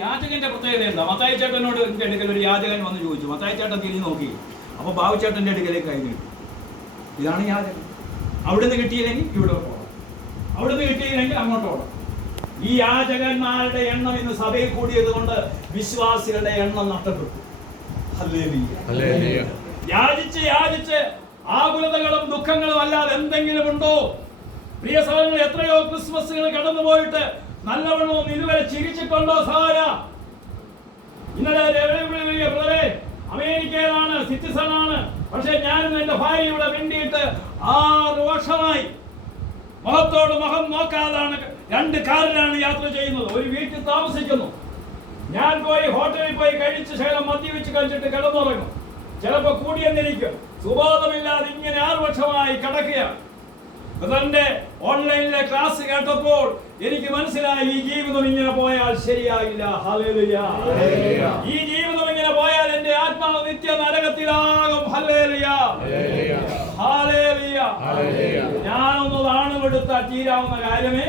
യാചകന്റെ പ്രത്യേകത എന്താ? മത്തായി ചേട്ടനോട് എന്റെ അടുക്കൽ ഒരു യാചകൻ വന്ന് ചോദിച്ചു. മത്തായി ചേട്ടൻ തിരിഞ്ഞു നോക്കി. അപ്പൊ ബാബു ചേട്ടന്റെ അടുക്കലേക്ക് കഴിഞ്ഞു. ഇതാണ് യാചകൻ. അവിടുന്ന് കിട്ടിയില്ലെങ്കിൽ ഇവിടെ പോകണം അവിടുന്ന് കിട്ടിയില്ലെങ്കിൽ അങ്ങോട്ട് പോകണം ഈ യാചകന്മാരുടെ എണ്ണം ഇന്ന് സഭയിൽ കൂടിയത് കൊണ്ട് വിശ്വാസികളുടെ എണ്ണം നഷ്ടപ്പെട്ടു. യാചിച്ച് യാചിച്ച് ആകുലതകളും ദുഃഖങ്ങളും അല്ലാതെ എന്തെങ്കിലും ഉണ്ടോ? പ്രിയ സഹോദരങ്ങൾ എത്രയോ ക്രിസ്മസുകൾ കടന്നുപോയിട്ട് നല്ലവണ്ണം ഇതുവരെ ചിരിച്ചിട്ടുണ്ടോ സഹായ ഇന്നലെ അമേരിക്കയിലാണ് സിറ്റിസൺ ആണ് പക്ഷെ ഞാനും എന്റെ ഭാര്യ വേണ്ടിയിട്ട് ആറ് വർഷമായി മുഖത്തോട് മുഖം നോക്കാതാണ് രണ്ട് കാറിലാണ് യാത്ര ചെയ്യുന്നത്. ഒരു വീട്ടിൽ താമസിക്കുന്നു. ഞാൻ പോയി ഹോട്ടലിൽ പോയി കഴിച്ച് ശേഷം മദ്യവെച്ച് കഴിച്ചിട്ട് കിടന്നുറങ്ങും. ചിലപ്പോ കൂടിയെന്നിരിക്കും സുബോധമില്ലാതെ ഇങ്ങനെ ആറ് വർഷമായി കിടക്കുകയാണ്. തന്റെ ഓൺലൈനിലെ ക്ലാസ് കേട്ടപ്പോൾ എനിക്ക് മനസ്സിലായി ഈ ജീവിതം ഇങ്ങനെ പോയാൽ ശരിയാകില്ല ഹല്ലേലൂയ. ഹല്ലേലൂയ. ഈ ജീവിതം ഇങ്ങനെ പോയാൽ എന്റെ ആത്മാവ് നിത്യ നരകത്തിലാകും ഹല്ലേലൂയ. ഹല്ലേലൂയ. ഹല്ലേലൂയ. ഹല്ലേലൂയ. ഞാനൊന്ന് താണുകൊടുത്താൽ തീരാവുന്ന കാര്യമേ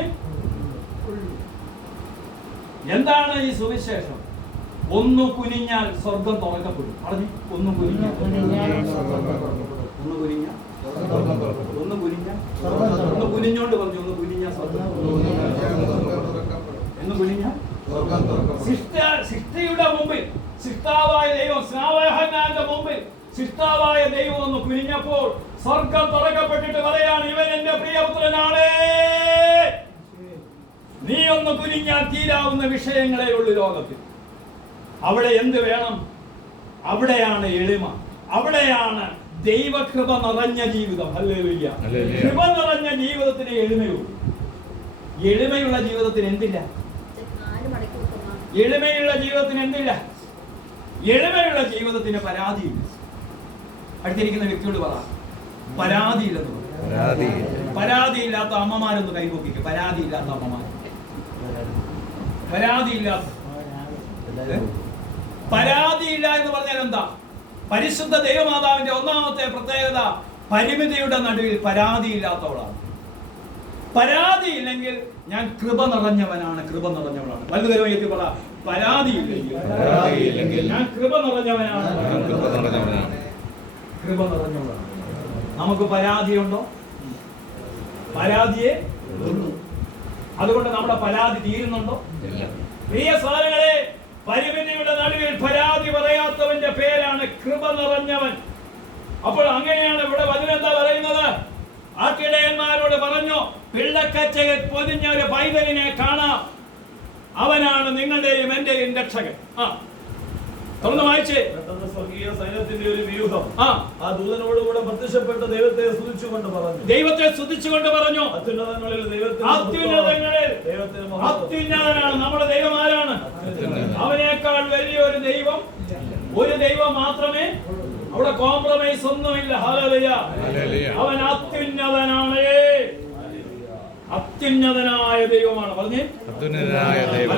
എന്താണ് ഈ സുവിശേഷം ഒന്ന് കുനിഞ്ഞാൽ സ്വർഗം തുറക്കപ്പെടും പറഞ്ഞു ഒന്ന് കുനിഞ്ഞാൽ ഒന്ന് കുനിഞ്ഞാൽ ഒന്ന് കുനിഞ്ഞ. ഒന്ന് കുനിഞ്ഞോണ്ട് പറഞ്ഞു ഒന്ന് കുനിഞ്ഞ എന്ന് കുനിഞ്ഞാൽ ശിഷ്ട മുമ്പിൽ സിഷ്ടാവായ ദൈവം സ്നാവഹനാന്റെ മുമ്പിൽ സിഷ്ടാവായ ദൈവം ഒന്ന് കുനിഞ്ഞപ്പോൾ സ്വർഗം തുറക്കപ്പെട്ടിട്ട് പറയാണ് ഇവൻ എന്റെ പ്രിയപുത്രനാണ് നീ ഒന്ന് കുനിഞ്ഞാൽ തീരാവുന്ന വിഷയങ്ങളെ ഉള്ളൂ ലോകത്തിൽ. അവിടെ എന്ത് വേണം? അവിടെയാണ് എളിമ. അവിടെയാണ് ദൈവകൃപ നിറഞ്ഞ ജീവിതം. ഹല്ലേലൂയ. കൃപ നിറഞ്ഞ ജീവിതത്തിന് എളിമയുള്ളൂ. എളിമയുള്ള ജീവിതത്തിന് എന്തില്ല. എളിമയുള്ള ജീവിതത്തിന് എന്തില്ല? എളിമയുള്ള ജീവിതത്തിന് പരാതിയില്ല. അടുത്തിരിക്കുന്ന വ്യക്തിയോട് പറ. പരാതിയില്ലെന്ന് പരാതിയില്ലാത്ത അമ്മമാരൊന്ന് കൈപൊക്കിക്ക് പരാതിയില്ലാത്ത അമ്മമാർ പരാതിയില്ലാത്ത? പരാതിയില്ല എന്ന് പറഞ്ഞാൽ എന്താ പരിശുദ്ധ ദൈവമാതാവിന്റെ ഒന്നാമത്തെ പ്രത്യേകത പരിമിതിയുടെ നടുവിൽ പരാതിയില്ലാത്തവളാണ്. പരാതിയില്ലെങ്കിൽ ഞാൻ കൃപ നിറഞ്ഞവനാണ് കൃപ നിറഞ്ഞവളാണ്. വലുതരവയത്തിൽ പറ പരാതിയില്ലെങ്കിൽ. ഞാൻ കൃപ നിറഞ്ഞവനാണ്. കൃപ നിറഞ്ഞവളാണ്. നമുക്ക് പരാതിയുണ്ടോ? പരാതിയെ. അതുകൊണ്ട് നമ്മുടെ പരാതി തീരുന്നുണ്ടോ. പ്രിയ സാധനങ്ങളെ പരിമിതിയുടെ നടുവിൽ പരാതി പറയാത്തവന്റെ പേരാണ് കൃപ നിറഞ്ഞവൻ. അപ്പോൾ അങ്ങനെയാണ് ഇവിടെ വചനെന്താ പറയുന്നത്? ആ കിടയന്മാരോട് പറഞ്ഞു പിള്ളക്കച്ചകൻ പൊതിഞ്ഞ ഒരു പൈതലിനെ കാണാം. അവനാണ് നിങ്ങളുടെയും എന്റെയും രക്ഷകൻ. ആ. തുറന്ന് വായിച്ചേ. പെട്ടെന്ന് സ്വർഗീയ സൈന്യത്തിന്റെ ഒരു വ്യൂഹം. ആ. ആ ദൂതനോടുകൂടെ പ്രത്യക്ഷപ്പെട്ട ദൈവത്തെ സ്തുതിച്ചുകൊണ്ട് പറഞ്ഞു. ദൈവത്തെ സ്തുതിച്ചുകൊണ്ട് പറഞ്ഞു. അത്യുന്നതങ്ങളിൽ ദൈവത്തിന് അത്യുന്നതങ്ങളിൽ ദൈവത്തിന്. അത്യുന്നതനാണ് നമ്മുടെ ദൈവം ആരാണ് അവനേക്കാൾ വലിയൊരു ദൈവം ഒരു ദൈവം മാത്രമേ അവിടെ കോംപ്രമൈസ് ഒന്നുമില്ല. ഹല്ലേലൂയ. അവൻ അത്യുന്നതനാണ്. അത്യുന്നതനായ ദൈവമാണ്. പറഞ്ഞേ? അത്യുന്നതനായ ദൈവം.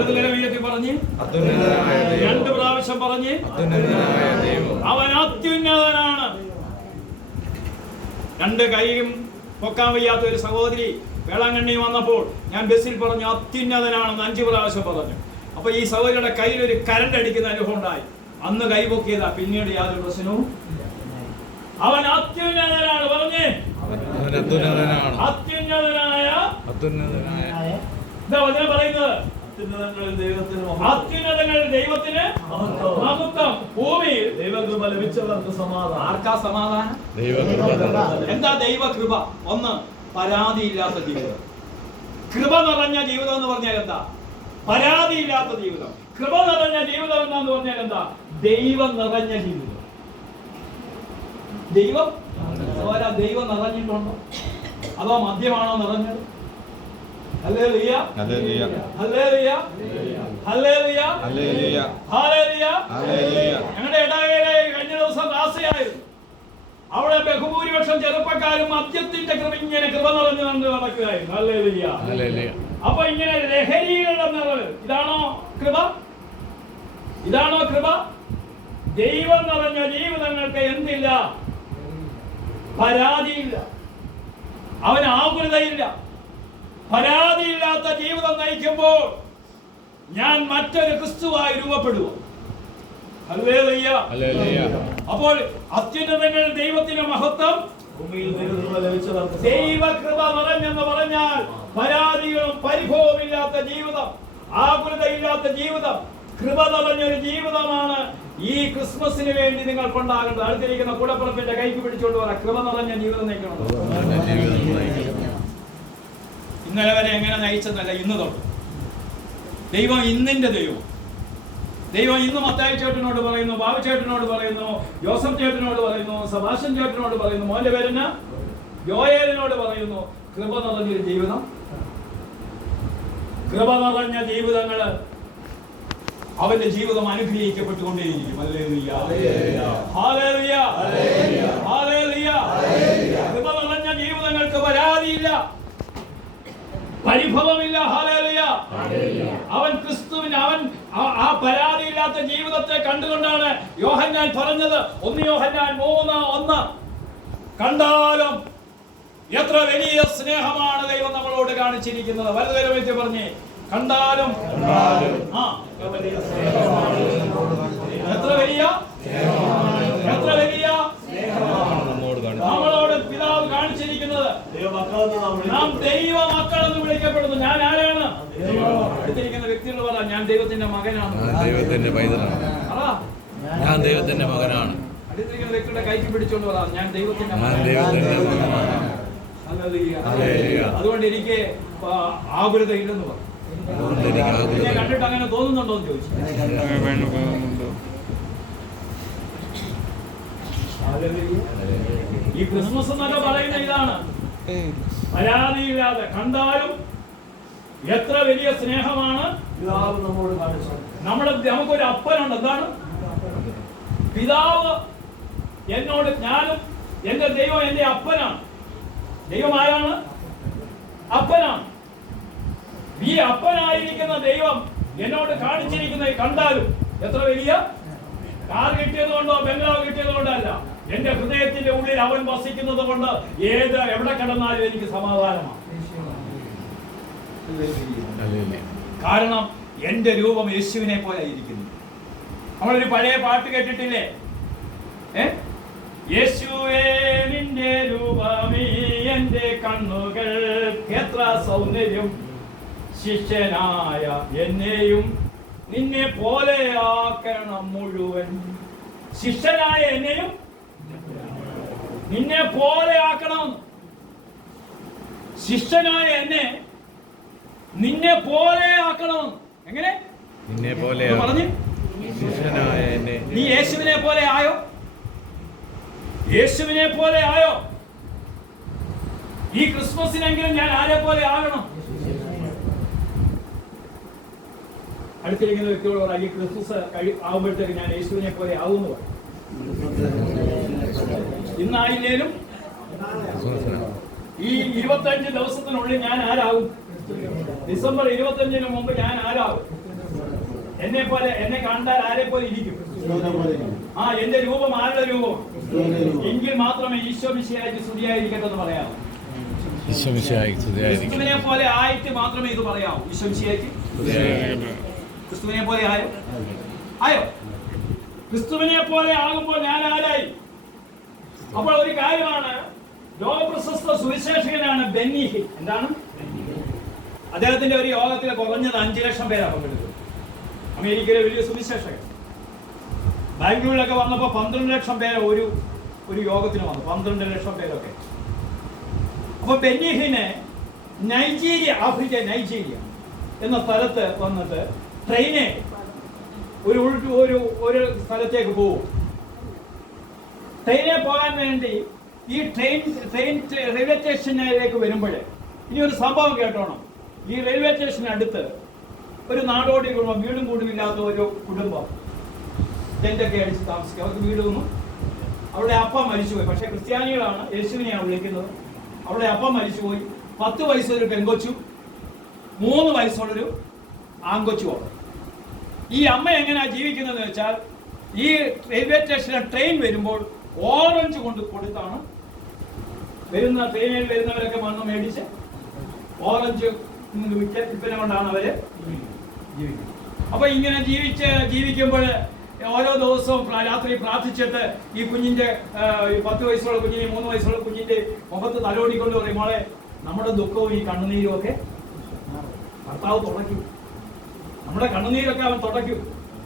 പറഞ്ഞ്? അത്യുന്നതനായ ദൈവം. രണ്ട് പ്രാവശ്യം പറഞ്ഞ്? അത്യുന്നതനായ ദൈവം. അവൻ അത്യുന്നതനാണ്. രണ്ട് കൈയും പൊക്കാൻ വയ്യാത്ത ഒരു സഹോദരി വേളാങ്കണ്ണി വന്നപ്പോൾ ഞാൻ ബസ്സിൽ പറഞ്ഞു അത്യുന്നതനാണെന്ന് അഞ്ചു പ്രാവശ്യം പറഞ്ഞു. അപ്പൊ ഈ സഹോദരിയുടെ കയ്യിൽ ഒരു കരണ്ട് അടിക്കുന്ന അനുഭവം ഉണ്ടായി. അന്ന് കൈ പൊക്കിയതാ. പിന്നീട് യാതൊരു പ്രശ്നവും അവൻ അത്യുന്നതനാണ്. പറഞ്ഞേ? അത്യുന്നതനായ അത്യുന്നതനായ. പറയുന്നത്. അത്യുന്നതങ്ങളിൽ ദൈവത്തിന് മഹത്വം. ഭൂമിയിൽ ദൈവകൃപ ലഭിച്ചവർക്ക് സമാധാനം. ആർക്കാ സമാധാനം? ദൈവകൃപ. എന്താ ദൈവകൃപ? ഒന്ന് പരാതിയില്ലാത്ത ജീവിതം. കൃപ നിറഞ്ഞ ജീവിതം എന്ന് പറഞ്ഞാൽ എന്താ? പരാതിയില്ലാത്ത ജീവിതം. കൃപ നിറഞ്ഞ ജീവിതം എന്താന്ന് പറഞ്ഞാൽ എന്താ? ദൈവം നിറഞ്ഞ ജീവിതം. ദൈവം? ഓരാ ദൈവം നിറഞ്ഞിട്ടുണ്ടോ? അതോ മദ്യമാണോ നിറഞ്ഞത്? Hallelujah. Hallelujah. Hallelujah. Hallelujah. Hallelujah. Hallelujah. Hallelujah. ഞങ്ങളുടെ ഇടവേള കഴിഞ്ഞ ദിവസം അവിടെ ബഹുഭൂരിപക്ഷം ചെറുപ്പക്കാരും മദ്യത്തിന്റെ കൃപ ഇങ്ങനെ കൃപ നിറഞ്ഞു കണ്ട് നടക്കുകയായിരുന്നു. ഹല്ലേലൂയ. ഹല്ലേലൂയ. അപ്പൊ ഇങ്ങനെ ലഹരികളുടെ നിറവ്. ഇതാണോ കൃപ? ഇതാണോ കൃപ? ദൈവം നിറഞ്ഞ ജീവിതങ്ങൾക്ക് എന്തില്ല? പരാതിയില്ല അവന് ആകുലതയില്ല പരാതിയില്ലാത്ത ജീവിതം നയിക്കുമ്പോൾ ഞാൻ മറ്റൊരു ക്രിസ്തുവായി രൂപപ്പെടുക ഹല്ലേലൂയ. ഹല്ലേലൂയ. അപ്പോൾ അത്യുന്നതങ്ങൾ ദൈവത്തിന്റെ മഹത്വം ദൈവകൃപ നിറഞ്ഞെന്ന് പറഞ്ഞാൽ പരാതികളും പരിഭവമില്ലാത്ത ജീവിതം ആകുലതയില്ലാത്ത ജീവിതം കൃപ നിറഞ്ഞൊരു ജീവിതമാണ് ഈ ക്രിസ്മസിന് വേണ്ടി നിങ്ങൾ കൊണ്ടാകുന്നത് അടുത്തിരിക്കുന്ന കൂടപ്പുറപ്പിന്റെ കൈക്ക് പിടിച്ചോണ്ട് പോകാൻ കൃപ നിറഞ്ഞ ജീവിതം നയിക്കണം ഇന്നലെ വരെ എങ്ങനെ നയിച്ചെന്നല്ല ഇന്ന് തൊട്ട്. ദൈവം ഇന്നിന്റെ ദൈവം. ദൈവം ഇന്ന് മത്തായി ചേട്ടനോട് പറയുന്നു ബാബു ചേട്ടനോട് പറയുന്നു ജോസഫ് ചേട്ടനോട് പറയുന്നു സബാഷൻ ചേട്ടനോട് പറയുന്നു മോന്റെ പേരെന്ന? ജോയേലിനോട് പറയുന്നു കൃപ നിറഞ്ഞൊരു ജീവിതം. കൃപ നിറഞ്ഞ ജീവിതങ്ങൾ അവന്റെ ജീവിതം അനുഗ്രഹിക്കപ്പെട്ടുകൊണ്ടേയിരിക്കും. ജീവിതങ്ങൾക്ക് പരാതിയില്ല. പരിഭവമില്ല. അവൻ ക്രിസ്തുവിന് അവൻ ആ- പരാതിയില്ലാത്ത ജീവിതത്തെ കണ്ടുകൊണ്ടാണ് യോഹന്നാൻ പറഞ്ഞത്. ഒന്ന് യോഹന്നാൻ മൂന്ന് ഒന്ന്. കണ്ടാലും എത്ര വലിയ സ്നേഹമാണ് ദൈവം നമ്മളോട് കാണിച്ചിരിക്കുന്നത്. വലുതരം പറഞ്ഞേ. കണ്ടാലും. ആ. എത്ര വലിയ? എത്ര വലിയ? നമ്മളോട് പിതാവ് കാണിച്ചിരിക്കുന്നത് നാം നാം മക്കൾ എന്ന് വിളിക്കപ്പെടുന്നു. ഞാൻ ആരാണ്? അടുത്തിരിക്കുന്ന വ്യക്തികൾ പറ ഞാൻ ദൈവത്തിന്റെ മകനാണ്. ദൈവത്തിന്റെ പൈതലാണ്. ഞാൻ ദൈവത്തിന്റെ മകനാണ്. അടുത്തിരിക്കുന്ന വ്യക്തിയുടെ കൈക്ക് പിടിച്ചോണ്ട് പറ ഞാൻ ദൈവത്തിന്റെ മകനാണ്. അതുകൊണ്ട് എനിക്ക് ആകുലത ഇല്ലെന്ന് പറഞ്ഞു ഈ ക്രിസ്മസ് എന്നൊക്കെ പറയുന്ന ഇതാണ്. പരാതിയില്ലാതെ കണ്ടാലും എത്ര വലിയ സ്നേഹമാണ്. പിതാവ് നമ്മോട് കാണിച്ചു. നമ്മുടെ നമുക്കൊരു അപ്പനുണ്ട്. എന്താണ്? പിതാവ് എന്നോട് ഞാനും എന്റെ ദൈവം എന്റെ അപ്പനാണ്. ദൈവം ആരാണ്? അപ്പനാണ്. ഈ അപ്പനായിരിക്കുന്ന ദൈവം എന്നോട് കാണിച്ചിരിക്കുന്നത് കണ്ടാലും എത്ര വലിയ? കാർ കിട്ടിയത് കൊണ്ടോ ബംഗ്ലാവ് കിട്ടിയത് കൊണ്ടല്ല. എന്റെ ഹൃദയത്തിന്റെ ഉള്ളിൽ അവൻ വസിക്കുന്നത് കൊണ്ട് ഏത് എവിടെ കിടന്നാലും എനിക്ക് സമാധാനമാണ്. കാരണം എന്റെ രൂപം യേശുവിനെ പോലെ ഇരിക്കുന്നു നമ്മളൊരു പഴയ പാട്ട് കേട്ടിട്ടില്ലേ? ഏ? യേശുവേ നിന്റെ രൂപമേ എന്റെ കണ്ണുകൾ എത്ര സൗന്ദര്യം. ശിഷ്യനായ എന്നെയും നിന്നെ പോലെ ആക്കണം മുഴുവൻ. ശിഷ്യനായ എന്നെയും നിന്നെ പോലെ ആക്കണം ശിഷ്യനായ എന്നെ നിന്നെ പോലെ ആക്കണം എങ്ങനെ? നിന്നെ പോലെ പറഞ്ഞു. ശിഷ്യനായ എന്നെ. നീ യേശുവിനെ പോലെ ആയോ? യേശുവിനെ പോലെ ആയോ? ഈ ക്രിസ്മസിനെങ്കിലും ഞാൻ ആരെ പോലെ ആകണം? അടുത്തിരിക്കുന്ന വ്യക്തിയോട് പറ ഈ ക്രിസ്മസ് കഴി ആകുമ്പോഴത്തേക്ക് ഞാൻ യേശുവിനെ പോലെ പറ. ഇന്നായില്ലേലും. ഈ ഇരുപത്തഞ്ച് ദിവസത്തിനുള്ളിൽ ഞാൻ ആരാകും ഡിസംബർ ഇരുപത്തഞ്ചിന് മുമ്പ് ഞാൻ ആരാകും എന്നെ പോലെ എന്നെ കണ്ടാൽ ആരെ പോലെ ഇരിക്കും ആ എന്റെ രൂപം ആരുടെ രൂപം എങ്കിൽ മാത്രമേ ഈശോ സ്തുതിയായിരിക്കട്ടെന്ന് സ്തുതിയായിരിക്കട്ടെ എന്ന് പറയാമോ ഈശോമിശിഹായ്ക്ക് സ്തുതിയായിരിക്കട്ടെ. ക്രിസ്തുവിനെ പോലെ ആയിട്ട് മാത്രമേ ഇത് പറയാവൂ ഈശോ മിശിയായിട്ട്. ക്രിസ്തുവിനെ പോലെ ആയോ? ആയോ? ക്രിസ്തുവിനെ പോലെ ആകുമ്പോൾ ഞാൻ ആരായി? അപ്പോൾ ഒരു കാര്യമാണ് ലോകപ്രശസ്ത സുവിശേഷകനാണ് ബെന്നിഹി എന്താണ്? അദ്ദേഹത്തിന്റെ ഒരു യോഗത്തിൽ കുറഞ്ഞത് അഞ്ചു ലക്ഷം പേരാണ് പങ്കെടുത്തത്. അമേരിക്കയിലെ വലിയ സുവിശേഷകൻ. ബാംഗ്ലൂരിലൊക്കെ വന്നപ്പോൾ പന്ത്രണ്ട് ലക്ഷം പേരെ ഒരു ഒരു യോഗത്തിന് വന്നു. പന്ത്രണ്ട് ലക്ഷം പേരൊക്കെ. അപ്പൊ ബെന്നിഹിനെ നൈജീരിയ ആഫ്രിക്ക നൈജീരിയ എന്ന സ്ഥലത്ത് വന്നിട്ട് ട്രെയിനെ ഒരു ഒരു ഒരു സ്ഥലത്തേക്ക് പോകും ട്രെയിനെ പോകാൻ വേണ്ടി ഈ ട്രെയിൻ ട്രെയിൻ റെയിൽവേ സ്റ്റേഷനിലേക്ക് വരുമ്പോൾ ഇനി ഒരു സംഭവം കേട്ടോണം. ഈ റെയിൽവേ സ്റ്റേഷനടുത്ത് ഒരു നാടോടി കുടുംബം വീടും കൂടും ഇല്ലാത്ത ഒരു കുടുംബം. ടെന്റൊക്കെ അടിച്ച് താമസിക്കുക? അവർക്ക് വീടൊന്നും അവരുടെ അപ്പ മരിച്ചുപോയി. പക്ഷെ ക്രിസ്ത്യാനികളാണ് യേശുവിനെയാണ് വിളിക്കുന്നത്. അവരുടെ അപ്പ മരിച്ചുപോയി. പത്ത് വയസ്സൊരു പെങ്കൊച്ചു മൂന്ന് വയസ്സുള്ളൊരു ആങ്കൊച്ചുമാണ് ഈ അമ്മ എങ്ങനെയാ ജീവിക്കുന്നത് വെച്ചാൽ ഈ റെയിൽവേ സ്റ്റേഷനിൽ ട്രെയിൻ വരുമ്പോൾ ഓറഞ്ച് കൊണ്ട് കൊടുത്താണ് വരുന്ന ട്രെയിനിൽ വരുന്നവരൊക്കെ വന്ന് മേടിച്ച് ഓറഞ്ച് വിൽക്ക വിൽപ്പന കൊണ്ടാണ് അവർ ജീവിക്കുന്നത്. അപ്പൊ ഇങ്ങനെ ജീവിച്ച് ജീവിക്കുമ്പോൾ ഓരോ ദിവസവും രാത്രി പ്രാർത്ഥിച്ചിട്ട് ഈ കുഞ്ഞിന്റെ പത്ത് വയസ്സുള്ള കുഞ്ഞിനെ മൂന്ന് വയസ്സുള്ള കുഞ്ഞിന്റെ മുഖത്ത് തലോടിക്കൊണ്ട് പറയും മോളെ നമ്മുടെ ദുഃഖവും ഈ കണ്ണുനീരും ഒക്കെ ഭർത്താവ് തുടയ്ക്കും നമ്മുടെ കണ്ണുനീരൊക്കെ അവൻ തുടയ്ക്കും.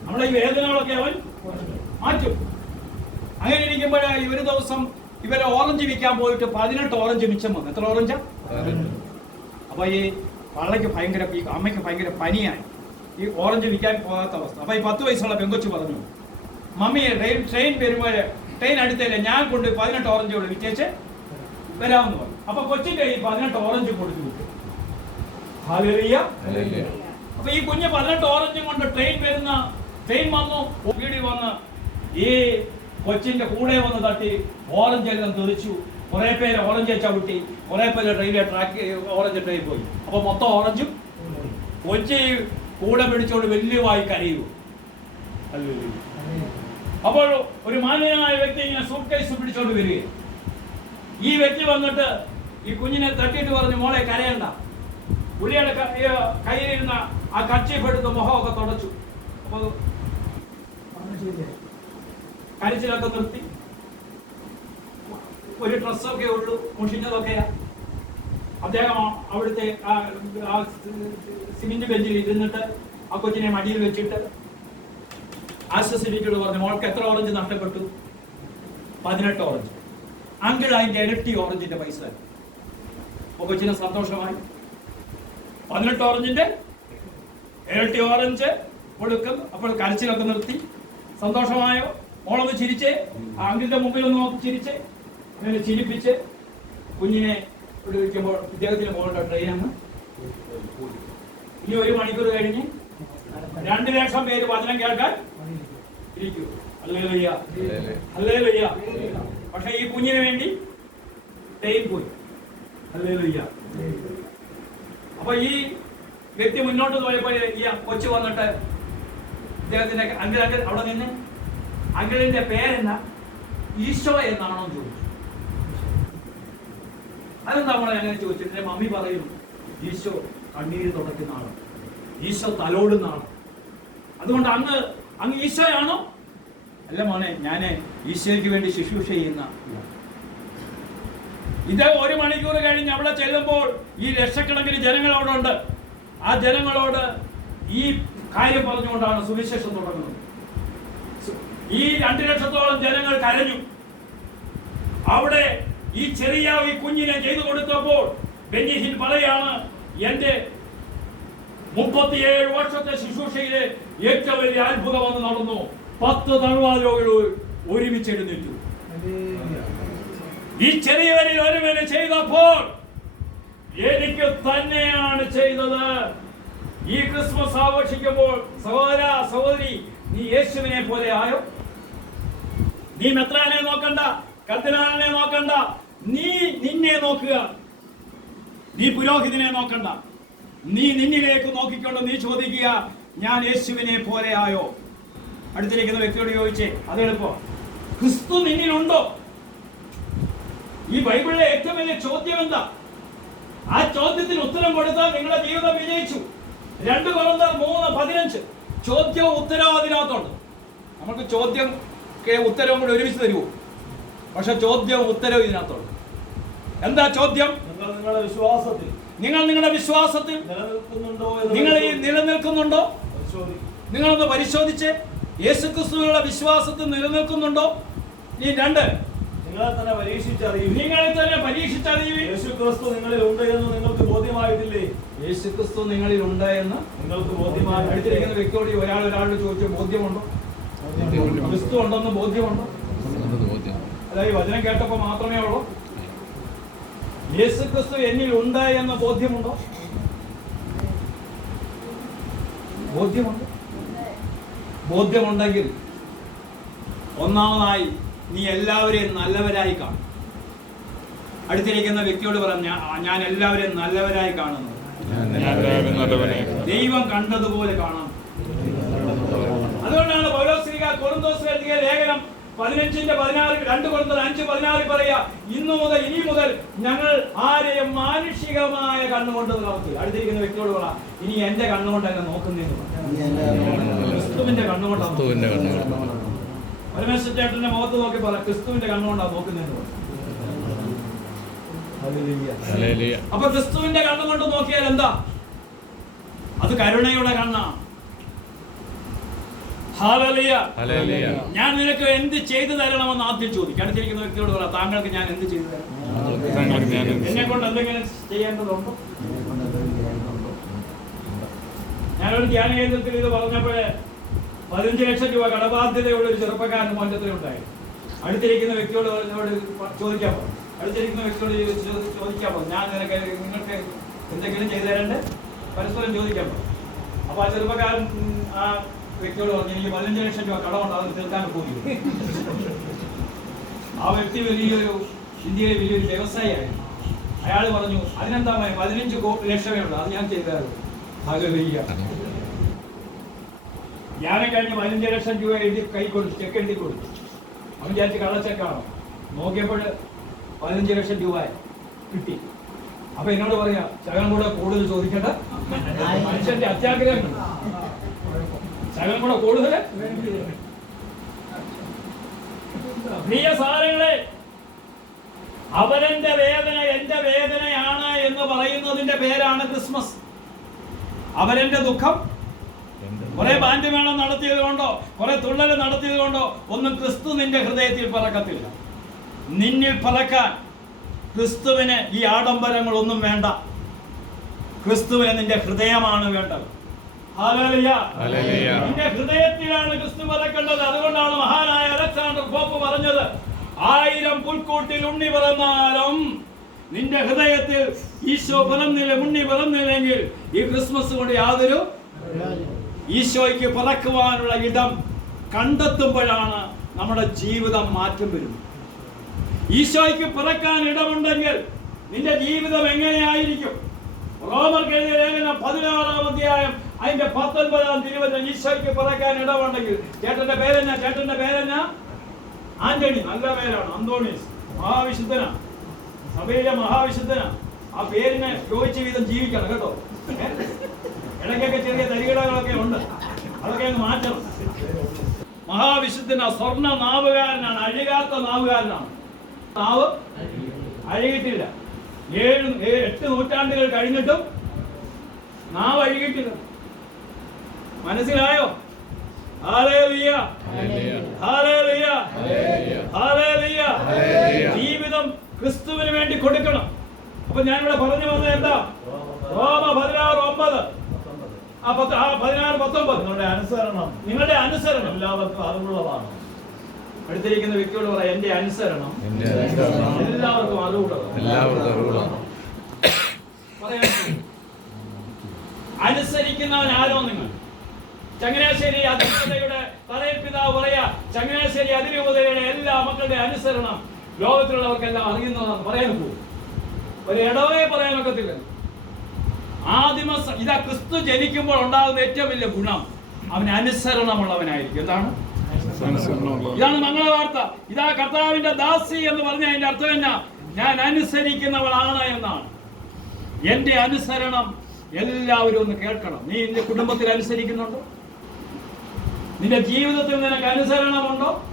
നമ്മുടെ ഈ വേദനകളൊക്കെ അവൻ മാറ്റും. അങ്ങനെ ഇരിക്കുമ്പോൾ ഒരു ദിവസം ഇവരെ ഓറഞ്ച് വിൽക്കാൻ പോയിട്ട് പതിനെട്ട് ഓറഞ്ച് മിച്ചം വന്നു. എത്ര ഓറഞ്ചാ? അപ്പൊ ഈ പള്ളയ്ക്ക് ഭയങ്കര ഈ അമ്മയ്ക്ക് ഭയങ്കര പനിയായി. ഈ ഓറഞ്ച് വിൽക്കാൻ പോകാത്ത അവസ്ഥ. അപ്പൊ ഈ പത്ത് വയസ്സുള്ള പെങ്കൊച്ച് പറഞ്ഞു മമ്മിയെ ട്രെയിൻ ട്രെയിൻ വരുമ്പോൾ ട്രെയിൻ അടുത്തല്ലേ ഞാൻ കൊണ്ട് പതിനെട്ട് ഓറഞ്ച് കൊണ്ട് വിറ്റേച്ച് വരാമെന്ന് പറഞ്ഞു. അപ്പൊ കൊച്ചിന്റെ ഈ പതിനെട്ട് ഓറഞ്ച് കൊടുത്തു. വിട്ടു. അപ്പൊ ഈ കുഞ്ഞ് പതിനെട്ട് ഓറഞ്ചും കൊണ്ട് ട്രെയിൻ വരുന്ന ട്രെയിൻ വന്നു വീടി വന്ന് ഈ കൊച്ചിന്റെ കൂടെ വന്ന് തട്ടി ഓറഞ്ച് എല്ലാം തെറിച്ചു. കുറെ പേര് ഓറഞ്ച് ചവിട്ടി കുറെ പേര് ട്രെയിനിലെ ട്രാക്ക് ഓറഞ്ച് ട്രെയിൻ പോയി. അപ്പൊ മൊത്തം ഓറഞ്ചും കൊച്ചി കൂടെ പിടിച്ചോണ്ട് വലിയവായി കരയൂ. അപ്പോൾ ഒരു മാന്യനായ വ്യക്തി ഇങ്ങനെ സൂട്ട് കേസ് പിടിച്ചോണ്ട് വരിക ഈ വ്യക്തി വന്നിട്ട് ഈ കുഞ്ഞിനെ തട്ടിയിട്ട് പറഞ്ഞു മോളെ കരയണ്ട. പുള്ളിയുടെ കയ്യിലിരുന്ന ആ കർച്ചീഫ് എടുത്ത് മുഖമൊക്കെ തുടച്ചു. അപ്പോൾ കരച്ചിലൊക്കെ നിർത്തി. ഒരു ഡ്രസ്സൊക്കെ ഉള്ളൂ മുഷിഞ്ഞതൊക്കെയാ അദ്ദേഹം അവിടുത്തെ ആ സിമെന്റ് ബെഞ്ചിൽ ഇരുന്നിട്ട് ആ കൊച്ചിനെ മടിയിൽ വെച്ചിട്ട് ആശ്വസിപ്പിക്കോട് പറഞ്ഞു. മോൾക്ക് എത്ര ഓറഞ്ച് നഷ്ടപ്പെട്ടു? പതിനെട്ട് ഓറഞ്ച്. അങ്കിൾ അതിന്റെ ഇരട്ടി ഓറഞ്ചിന്റെ പൈസ. ആ കൊച്ചിന് സന്തോഷമായി. പതിനെട്ട് ഓറഞ്ചിന്റെ ഇരട്ടി ഓറഞ്ച് കൊടുക്കും അപ്പോൾ കരച്ചിലൊക്കെ നിർത്തി. സന്തോഷമായോ? മോളൊന്ന് ചിരിച്ച്. അങ്കിളിന്റെ മുമ്പിൽ ഒന്ന് നോക്കി ചിരിച്ച്. അങ്ങനെ ചിരിപ്പിച്ച് കുഞ്ഞിനെ വിളിക്കുമ്പോൾ ഇദ്ദേഹത്തിന് പോകേണ്ട ട്രെയിൻ അങ്ങ് ഇനി ഒരു മണിക്കൂർ കഴിഞ്ഞ് രണ്ട് ലക്ഷം പേര് വചനം കേൾക്കാൻ ഇരിക്കൂ. അല്ലേ വയ്യ. അല്ലേ വയ്യ? പക്ഷെ ഈ കുഞ്ഞിന് വേണ്ടി ട്രെയിൻ പോയി. അല്ലേ വയ്യ. അപ്പൊ ഈ വ്യക്തി മുന്നോട്ട് പോയപ്പോൾ ഈ കൊച്ചു വന്നിട്ട് അദ്ദേഹത്തിന്റെ അങ്കിൾ അങ്കിൾ അവിടെ നിന്ന് അങ്കിളിന്റെ പേരെന്ന ഈശോ എന്നാണോ എന്ന് ചോദിച്ചു. അതെന്താ നമ്മളെ അങ്ങനെ ചോദിച്ചു എന്റെ മമ്മി പറയും ഈശോ കണ്ണീര് തുടക്കുന്ന ആളാണ് ഈശോ തലോടുന്ന ആളാണ് അതുകൊണ്ട് അങ്ങ് അങ്ങ് ഈശോയാണോ? അല്ല മോനെ ഞാൻ ഈശോയ്ക്ക് വേണ്ടി ശുശ്രൂഷ ചെയ്യുന്ന ഇത് ഒരു മണിക്കൂർ കഴിഞ്ഞ് അവിടെ ചെല്ലുമ്പോൾ ഈ ലക്ഷക്കണക്കിന് ജനങ്ങൾ അവിടെ ഉണ്ട്. ആ ജനങ്ങളോട് ഈ കാര്യം പറഞ്ഞുകൊണ്ടാണ് സുവിശേഷം തുടങ്ങുന്നത്. ഈ രണ്ടു ലക്ഷത്തോളം ജനങ്ങൾ കരഞ്ഞു. അവിടെ ഈ ചെറിയ ഈ കുഞ്ഞിനെ ചെയ്തു കൊടുത്തപ്പോൾ ബെന്നിഹിൻ പറയാണ് എന്റെ മുപ്പത്തിയേഴ് വർഷത്തെ ശുശ്രൂഷയിലെ ഏറ്റവും വലിയ അത്ഭുതം വന്ന് നടന്നു. പത്ത് തണുവാരോഗികൾ ഒരുമിച്ച് എഴുന്നേറ്റു. ഈ ചെറിയവരിൽ ഒരുമനെ ചെയ്തപ്പോൾ എനിക്ക് തന്നെയാണ് ചെയ്തത്. ഈ ക്രിസ്മസ് ആഘോഷിക്കുമ്പോൾ സഹോദര സഹോദരി നീ യേശുവിനെ പോലെ ആയോ? നീ മെത്രാനെ നോക്കണ്ട കത്തിനാലിനെ നോക്കണ്ട നീ നിന്നെ നോക്കുക. നീ പുരോഹിതനെ നോക്കണ്ട. നീ നിന്നിലേക്ക് നോക്കിക്കൊണ്ട് നീ ചോദിക്കുക ഞാൻ യേശുവിനെ പോലെ ആയോ? അടുത്തിരിക്കുന്ന വ്യക്തിയോട് ചോദിച്ചേ അതെളുപ്പോ ക്രിസ്തു നിന്നിലുണ്ടോ? ഈ ബൈബിളിലെ ഏറ്റവും വലിയ ചോദ്യം എന്താ ആ ചോദ്യത്തിന് ഉത്തരം കൊടുത്താൽ നിങ്ങളുടെ ജീവിതം വിജയിച്ചു. രണ്ട് കൊറന്തർ മൂന്ന് പതിനഞ്ച്. ചോദ്യവും ഉത്തരവും അതിനകത്തുണ്ട്. നമുക്ക് ചോദ്യം ഉത്തരവും കൂടി ഒരുമിച്ച് തരുമോ പക്ഷെ ചോദ്യവും ഉത്തരവും ഇതിനകത്തുണ്ട്. എന്താ ചോദ്യം? നിങ്ങൾ നിങ്ങളുടെ വിശ്വാസത്തിൽ. നിങ്ങൾ നിങ്ങളുടെ വിശ്വാസത്തിൽ നിലനിൽക്കുന്നുണ്ടോ നിങ്ങൾ ഈ നിലനിൽക്കുന്നുണ്ടോ? നിങ്ങളൊന്ന് പരിശോധിച്ച്. യേശുക്രിസ്തുവിനുള്ള വിശ്വാസത്തിൽ നിലനിൽക്കുന്നുണ്ടോ? ഈ രണ്ട് നിങ്ങളെ തന്നെ നിങ്ങളെ തന്നെ പരീക്ഷിച്ചറിയുവിൻ. യേശു ക്രിസ്തു നിങ്ങളിൽ ഉണ്ട് എന്ന് നിങ്ങൾക്ക് ബോധ്യമായിട്ടില്ലേ? യേശുക്രിസ്തു നിങ്ങളിൽ ഉണ്ട് എന്ന് നിങ്ങൾക്ക് അടുത്തിരിക്കുന്ന ബോധ്യമായിട്ടിരിക്കുന്ന വ്യക്തിയോട് ഒരാൾ ഒരാളോട് ചോദിച്ചു ബോധ്യമുണ്ടോ. ക്രിസ്തു ഉണ്ടെന്ന് ബോധ്യമുണ്ടോ? ഈ വചനം കേട്ടപ്പോ മാത്രമേ ഉള്ളൂ. യേശു ക്രിസ്തു എന്നിൽ ഉണ്ട് എന്ന ബോധ്യമുണ്ടോ? ബോധ്യമുണ്ട്. ബോധ്യമുണ്ടെങ്കിൽ ഒന്നാമതായി നീ എല്ലാവരെയും നല്ലവരായി കാണും അടുത്തിരിക്കുന്ന വ്യക്തിയോട് പറഞ്ഞ ഞാൻ എല്ലാവരെയും നല്ലവരായി കാണുന്നു ദൈവം കണ്ടതുപോലെ കാണാം അതുകൊണ്ടാണ് പൗലോസ്ലിക കൊറിന്തോസ് എഴുതിയ ലേഖനം പതിനഞ്ചിന്റെ പതിനാറ് രണ്ട് കൊണ്ടത് അഞ്ച് പതിനാറിൽ പറയാ ഇന്നു മുതൽ ഇനി മുതൽ ഞങ്ങൾ ആരെയും മാനുഷികമായ കണ്ണുകൊണ്ട് നോക്കി അടുത്തിരിക്കുന്ന വ്യക്തിയോട് പറ ഇനി എന്റെ കണ്ണുകൊണ്ട് അങ്ങ് നോക്കുന്നേന്ന്. ക്രിസ്തുവിന്റെ കണ്ണുകൊണ്ടാണ്. പരമേശ്വര ചേട്ടന്റെ മുഖത്ത് നോക്കി പറ ക്രിസ്തുവിന്റെ കണ്ണുകൊണ്ടാണ് നോക്കുന്നതെന്ന് പറഞ്ഞു. ഹല്ലേലൂയ. അപ്പൊ ക്രിസ്തുവിന്റെ കണ്ണുകൊണ്ട് നോക്കിയാൽ എന്താ? അത് കരുണയുടെ കണ്ണാണ്. ഞാൻ നിനക്ക് എന്ത് ചെയ്തു തരണമെന്ന് ആദ്യം ചോദിക്കും. അടുത്തിരിക്കുന്ന വ്യക്തിയോട് പറ താങ്കൾക്ക് ഞാൻ എന്ത് ചെയ്തു തരാം എന്നെ കൊണ്ട് എന്തെങ്കിലും ചെയ്യേണ്ടതുണ്ടോ? ഞാനൊരു ധ്യാന കേന്ദ്രത്തിൽ ഇത് പറഞ്ഞപ്പോഴേ പതിനഞ്ച് ലക്ഷം രൂപ കടബാധ്യതയുള്ള ഒരു ചെറുപ്പക്കാരൻ മോചനത്തിലുണ്ടായി അടുത്തിരിക്കുന്ന വ്യക്തിയോട് പറഞ്ഞു അടുത്തിരിക്കുന്ന വ്യക്തിയോട് ചോദിക്കാമോ ഞാൻ നിനക്ക് നിങ്ങൾക്ക് എന്തെങ്കിലും ചെയ്തു തരണ്ടേ? പരസ്പരം ചോദിക്കാൻ അപ്പോൾ അപ്പൊ ആ ചെറുപ്പക്കാരൻ ആ വ്യക്തിയോട് പറഞ്ഞു എനിക്ക് പതിനഞ്ച് ലക്ഷം രൂപ കടമുണ്ട് അത് തീർക്കാൻ പോയി. ആ വ്യക്തി വലിയൊരു ഇന്ത്യയിലെ വലിയൊരു വ്യവസായിയായിരുന്നു. അയാൾ പറഞ്ഞു അതിനെന്താ പതിനഞ്ച് ലക്ഷമേ ഉള്ളൂ അത് ഞാൻ ചെയ്തായിരുന്നു ഹല്ലേലൂയ ധ്യാനം കഴിഞ്ഞ് പതിനഞ്ച് ലക്ഷം രൂപ എഴുതി കൈ കൊടുത്തു ചെക്ക് എഴുതി കൊടുത്തു. അവൻ വിചാരിച്ച് കള്ളച്ചെക്കാണോ? നോക്കിയപ്പോൾ പതിനഞ്ച് ലക്ഷം രൂപ കിട്ടി. അപ്പൊ എന്നോട് പറയാ ശകലം കൂടെ കൂടുതൽ ചോദിക്കണ്ട. മനുഷ്യന്റെ അത്യാഗ്രഹം ശകലം കൂടെ കൂടുതൽ പ്രിയ സാരങ്ങളെ അവനെന്റെ വേദന എന്റെ വേദനയാണ് എന്ന് പറയുന്നതിന്റെ പേരാണ് ക്രിസ്മസ്. അവരെന്റെ ദുഃഖം കുറെ ബാൻഡ് മേളം നടത്തിയത് കൊണ്ടോ കുറെ തുള്ളൽ നടത്തിയത് കൊണ്ടോ ഒന്നും ക്രിസ്തു നിന്റെ ഹൃദയത്തിൽ പറക്കത്തില്ല. നിന്നിൽ പറക്കാൻ ക്രിസ്തുവിന് ഈ ആഡംബരങ്ങളൊന്നും വേണ്ട. ക്രിസ്തുവിന് നിന്റെ ഹൃദയമാണ് വേണ്ടത്. നിന്റെ ഹൃദയത്തിലാണ് ക്രിസ്തു പറക്കേണ്ടത്. അതുകൊണ്ടാണ് മഹാനായ അലക്സാണ്ടർ പോപ്പ് പറഞ്ഞത് ആയിരം പുൽക്കൂട്ടിൽ ഉണ്ണി പിറന്നാലും നിന്റെ ഹൃദയത്തിൽ ഈശോ പിറന്നില്ല ഉണ്ണി പിറന്നില്ലെങ്കിൽ ഈ ക്രിസ്മസ് കൊണ്ട് യാതൊരു ഈശോയ്ക്ക് പറക്കുവാനുള്ള ഇടം കണ്ടെത്തുമ്പോഴാണ് നമ്മുടെ ജീവിതം മാറ്റം വരുന്നത്. ഈശോയ്ക്ക് പിറക്കാൻ ഇടമുണ്ടെങ്കിൽ നിന്റെ ജീവിതം എങ്ങനെയായിരിക്കും? റോമർ എഴുതിയ ലേഖനം പതിനാറാം അധ്യായം അതിന്റെ പത്തൊൻപതാം തിരുവചനം ഈശോയ്ക്ക് പിറക്കാൻ ഇടമുണ്ടെങ്കിൽ ചേട്ടന്റെ പേരെന്നാ? ചേട്ടന്റെ പേരെന്നാ? ആന്റണി. നല്ല പേരാണ്. അന്തോണീസ്. മഹാവിശുദ്ധനാ. സഭയിലെ മഹാവിശുദ്ധനാ. ആ പേരിനെ യോജിച്ച വിധം ജീവിക്കണം കേട്ടോ? ഇടയ്ക്കൊക്കെ ചെറിയ തരികിടകളൊക്കെ ഉണ്ട്. അതൊക്കെ അങ്ങ് മാറ്റണം. മഹാവിശുദ്ധന സ്വർണ നാവുകാരനാണ് അഴുകാത്ത നാവുകാരനാണ്. നാവ് അഴുകിയിട്ടില്ല. ഏഴ് എട്ട് നൂറ്റാണ്ടുകൾ കഴിഞ്ഞിട്ടും നാവ് അഴുകിയിട്ടില്ല. മനസ്സിലായോ. ജീവിതം ക്രിസ്തുവിന് വേണ്ടി കൊടുക്കണം. അപ്പൊ ഞാനിവിടെ പറഞ്ഞു വന്നത് എന്താ? റോമ പതിനാറ് ഒമ്പത്. ആ പത്ത് ആ പതിനാറ് പത്തൊമ്പത്. നിങ്ങളുടെ അനുസരണം. നിങ്ങളുടെ അനുസരണം എല്ലാവർക്കും അറിവുള്ളതാണ്. അടുത്തിരിക്കുന്ന വ്യക്തിയോട് പറയാം എന്റെ അനുസരണം എല്ലാവർക്കും അറിവുള്ളതാണ്. അനുസരിക്കുന്നവൻ ആരോ നിങ്ങൾ? ചങ്ങനാശ്ശേരി അതിരൂപതയുടെ തലയിൽ പിതാവ് പറയാ ചങ്ങനാശ്ശേരി അതിരൂപതയുടെ എല്ലാ മക്കളുടെ അനുസരണം ലോകത്തിലുള്ളവർക്കെല്ലാം അറിയുന്നതാണ്. പറയാൻ പോകും ഒരു ഇടവേ പറയാൻ ഒക്കത്തില്ല. ആദിമ ഇതാ ക്രിസ്തു ജനിക്കുമ്പോൾ ഉണ്ടാകുന്ന ഏറ്റവും വലിയ ഗുണം. അവന് അനുസരണമുള്ളവനായിരിക്കും. എന്താണ്? ഇതാണ് മംഗളവാർത്ത ഇതാ കർത്താവിന്റെ ദാസി എന്ന് പറഞ്ഞ അതിന്റെ അർത്ഥം എന്നാ? ഞാൻ അനുസരിക്കുന്നവളാണ് എന്നാണ്. എന്റെ അനുസരണം എല്ലാവരും ഒന്ന് കേൾക്കണം. നീ നിന്റെ കുടുംബത്തിൽ അനുസരിക്കുന്നുണ്ടോ? നിന്റെ ജീവിതത്തിൽ നിനക്ക് അനുസരണമുണ്ടോ?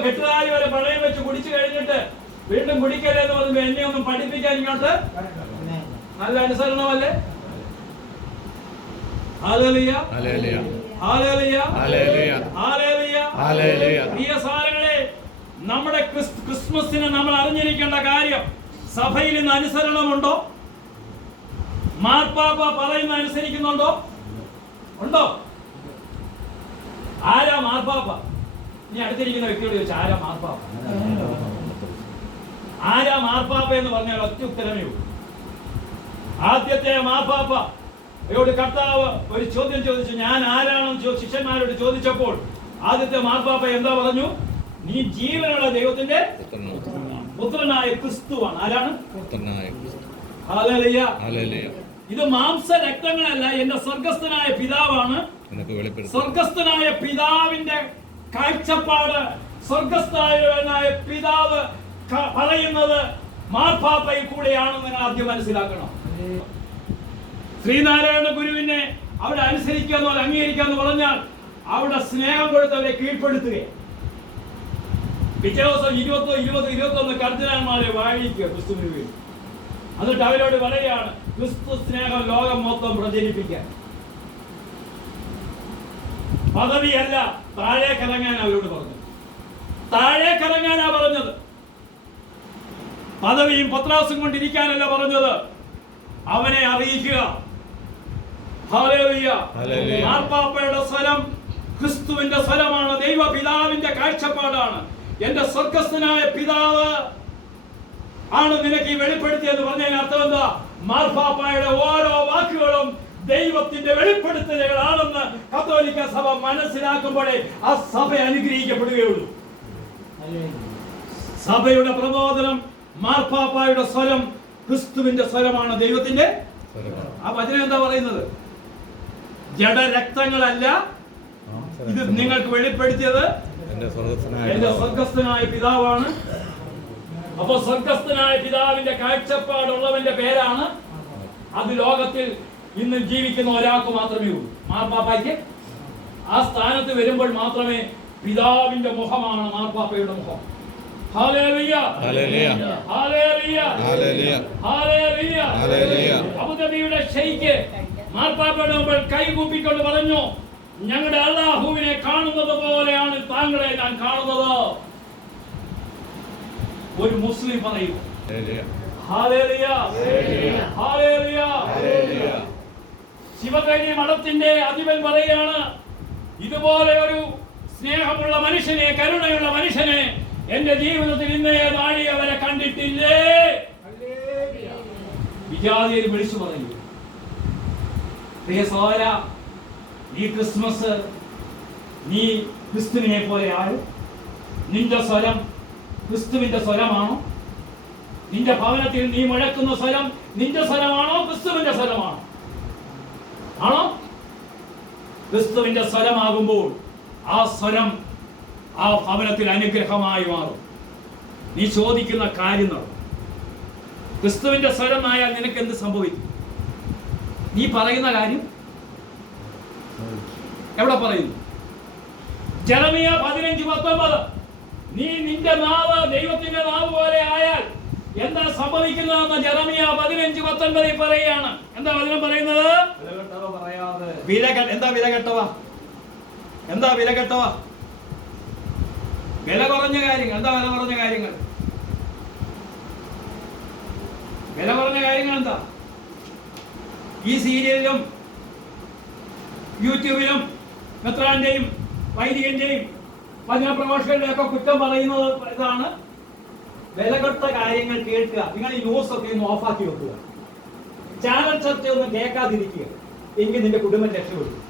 കെട്ടുകാരി വരെ പണയം വെച്ച് കുടിച്ചു കഴിഞ്ഞിട്ട് വീണ്ടും കുടിക്കരുതെന്ന് പറയുമ്പോ എന്നെ ഒന്നും പഠിപ്പിക്കാൻ ഇങ്ങോട്ട് നല്ല അനുസരണമല്ലേ hallelujah hallelujah. Hallelujah hallelujah. Hallelujah hallelujah. നമ്മുടെ ക്രിസ്- ക്രിസ്മസിന് നമ്മൾ അറിഞ്ഞിരിക്കേണ്ട കാര്യം സഭയിൽ ഇന്ന് അനുസരണമുണ്ടോ? മാർപ്പാപ്പ പറയുന്ന അനുസരിക്കുന്നുണ്ടോ? ഉണ്ടോ? ആരാ മാർപ്പാപ്പ? നീ അടുത്തിരിക്കുന്ന വ്യക്തിയോട് ചോദിച്ചു ആരാ മാർപ്പാപ്പ? ആരാ മാർപ്പാപ്പ എന്ന് പറഞ്ഞാൽ ഒറ്റ ഉത്തരമേ ഉള്ളൂ. ആദ്യത്തെ മാർപ്പാപ്പ യോട് കർത്താവ് ഒരു ചോദ്യം ചോദിച്ചു. ഞാൻ ആരാണെന്ന് ശിഷ്യന്മാരോട് ചോദിച്ചപ്പോൾ ആദ്യത്തെ മാർപ്പാപ്പ എന്താ പറഞ്ഞു? നീ ജീവനുള്ള ദൈവത്തിന്റെ പുത്രനായ ക്രിസ്തുവാണ്. ആരാണ്? ഇത് മാംസ രക്തങ്ങളല്ല എന്റെ സ്വർഗസ്ഥനായ പിതാവാണ്. സ്വർഗസ്ഥനായ പിതാവിന്റെ കാഴ്ചപ്പാട് സ്വർഗസ്ഥായ പിതാവ് പറയുന്നത് മാർപ്പാപ്പയിൽ കൂടെയാണെന്ന് നിങ്ങൾ ആദ്യം മനസ്സിലാക്കണം. ശ്രീനാരായണ ഗുരുവിനെ അവിടെ അനുസരിക്കാന്നോ അല്ല അംഗീകരിക്കാന്ന് പറഞ്ഞാൽ അവിടെ സ്നേഹം കൊടുത്ത് അവരെ കീഴ്പ്പെടുത്തുകയാണ്. പിറ്റേ ദിവസം ഇരുപത്തോ ഇരുപത് ഇരുപത്തൊന്ന് കർദിനാന്മാരെ വാഴിക്കുക ക്രിസ്തുവിന് വേണ്ടി എന്നിട്ട് അവരോട് പറയുകയാണ് ക്രിസ്തു സ്നേഹം ലോകം മൊത്തം പ്രചരിപ്പിക്കാൻ. പദവിയല്ല താഴെ കറങ്ങാൻ അവരോട് പറഞ്ഞു. താഴെ കറങ്ങാനാ പറഞ്ഞത്. പദവിയും പത്രാസും കൊണ്ടിരിക്കാനല്ല പറഞ്ഞത്. അവനെ അറിയിക്കുക. മാർപ്പാപ്പയുടെ സ്വരം ക്രിസ്തുവിന്റെ സ്വലമാണ് ദൈവപിതാവിന്റെ കാഴ്ചപ്പാടാണ്. എന്റെ സ്വർഗസ്ഥനായ പിതാവ് ആണ് നിനക്ക് ഈ വെളിപ്പെടുത്തിയെന്ന് പറഞ്ഞതിന് അർത്ഥം എന്താ? മാർപ്പാപ്പായുടെ ഓരോ വാക്കുകളും ദൈവത്തിന്റെ വെളിപ്പെടുത്തലുകളാണെന്ന് കത്തോലിക്ക സഭ മനസ്സിലാക്കുമ്പോഴേ ആ സഭ അനുഗ്രഹിക്കപ്പെടുകയുള്ളൂ. സഭയുടെ പ്രബോധനം മാർപ്പാപ്പായുടെ സ്വരം ക്രിസ്തുവിന്റെ സ്വരമാണ് ദൈവത്തിന്റെ ആ വചനം എന്താ പറയുന്നത്? ജഡരക്തങ്ങളല്ല. ഇത് നിങ്ങൾക്ക് വെളിപ്പെടുത്തിയത് എന്റെ സ്വർഗസ്ഥനായ പിതാവാണ്. അപ്പൊ സ്വർഗസ്ഥനായ പിതാവിന്റെ കാഴ്ചപ്പാടുള്ളവന്റെ പേരാണ് അത് ലോകത്തിൽ ഇന്ന് ജീവിക്കുന്ന ഒരാൾക്ക് മാത്രമേ ഉള്ളൂ. മാർപ്പാപ്പയ്ക്ക് ആ സ്ഥാനത്ത് വരുമ്പോൾ മാത്രമേ പിതാവിന്റെ മുഖമാണ് മാർപ്പാപ്പയുടെ മുഖം. അബുദാബിയുടെ മാർപ്പാപ്പയുടെ മുമ്പിൽ കൈകൂപ്പിക്കൊണ്ട് പറഞ്ഞു ഞങ്ങളുടെ അള്ളാഹുവിനെ കാണുന്നത് പോലെയാണ് താങ്കളെ ഞാൻ കാണുന്നത്. ഒരു മുസ്ലിം പറയും. ശിവകരി മഠത്തിന്റെ അധിപൻ പറയുകയാണ് ഇതുപോലെ ഒരു സ്നേഹമുള്ള മനുഷ്യനെ കരുണയുള്ള മനുഷ്യനെ എന്റെ ജീവിതത്തിൽ ഇന്നേ നാഴി അവരെ കണ്ടിട്ടില്ലേ? വിജാതിയിൽ വിളിച്ചു പറയൂ ഈ ക്രിസ്മസ് നീ ക്രിസ്തുവിനെ പോലെ ആരും? നിന്റെ സ്വരം ക്രിസ്തുവിന്റെ സ്വരമാണോ? നിന്റെ ഭവനത്തിൽ നീ മുഴക്കുന്ന സ്വരം നിന്റെ സ്വരമാണോ? ക്രിസ്തുവിന്റെ സ്വരമാണോ? ആണോ? ക്രിസ്തുവിന്റെ സ്വരമാകുമ്പോൾ ആ സ്വരം ആ ഭവനത്തിൽ അനുഗ്രഹമായി മാറും. നീ ചോദിക്കുന്ന കാര്യങ്ങൾ ക്രിസ്തുവിന്റെ സ്വരമായാൽ നിനക്ക് എന്ത് സംഭവിക്കും? നീ പറയുന്ന കാര്യം എവിടെ പറയുന്നു ജനമിയ പതിനഞ്ച് പത്തൊമ്പത്. നീ നിന്റെ നാവ് ദൈവത്തിന്റെ നാവ് പോലെ ആയാൽ എന്താ സംഭവിക്കുന്നതെന്ന് ജനമിയ പതിനഞ്ച് പത്തൊൻപതിൽ പറയുകയാണ്. എന്താ വചനം പറയുന്നത്? വില എന്താ വില കെട്ടവ എന്താ വില കെട്ടവ വില കുറഞ്ഞ കാര്യങ്ങൾ. എന്താ വില കുറഞ്ഞ കാര്യങ്ങൾ? വില കുറഞ്ഞ കാര്യങ്ങൾ എന്താ? ഈ സീരിയലിലും യൂട്യൂബിലും മെത്രാന്റെയും വൈദികന്റെയും വചന പ്രഭാഷകരുടെയും ഒക്കെ കുറ്റം പറയുന്നത് ഇതാണ്. വിലകെട്ട കാര്യങ്ങൾ കേൾക്കുക. നിങ്ങൾ ഈ ന്യൂസ് ഒക്കെ ഒന്ന് ഓഫാക്കി വെക്കുക. ചാനൽ ചർച്ച ഒന്നും കേൾക്കാതിരിക്കുക. എങ്കിൽ നിന്റെ കുടുംബം രക്ഷപ്പെടും.